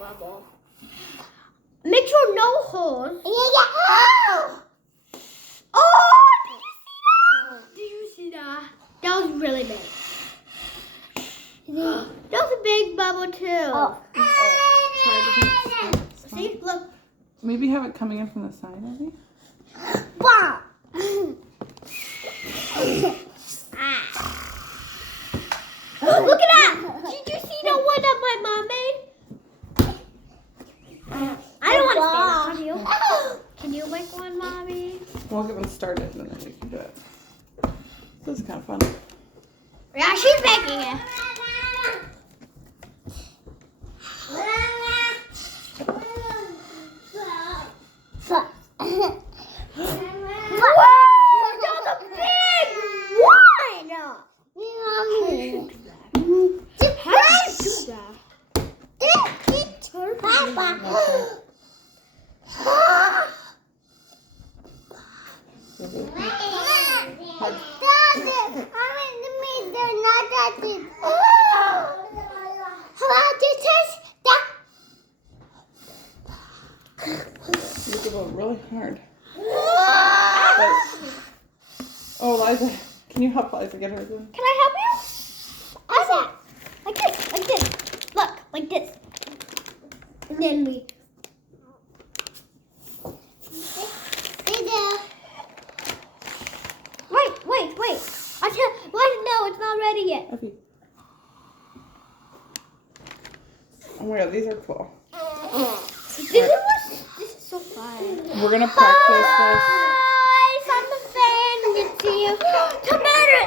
bubble. Make sure no holes. Oh, did you see that? That was really big. That was a big bubble too. See, look. Maybe have it coming in from the side, Abby. Wow. Look at that! Did you see the one that my mom made? I don't want to stay there. Can you make one, Mommy? We'll get one started and then you can do it. This is kind of fun. Yeah, she's making it. You have to go really hard. Oh, Liza, can you help Liza get her again? Can I help you? How's that? Like this, like this. Look, like this. And then we. Wait. No, it's not ready yet. Abby. Oh my god, these are cool. This is so fun. We're gonna practice this. Bye, I'm the fan. Good to see you. Tomato,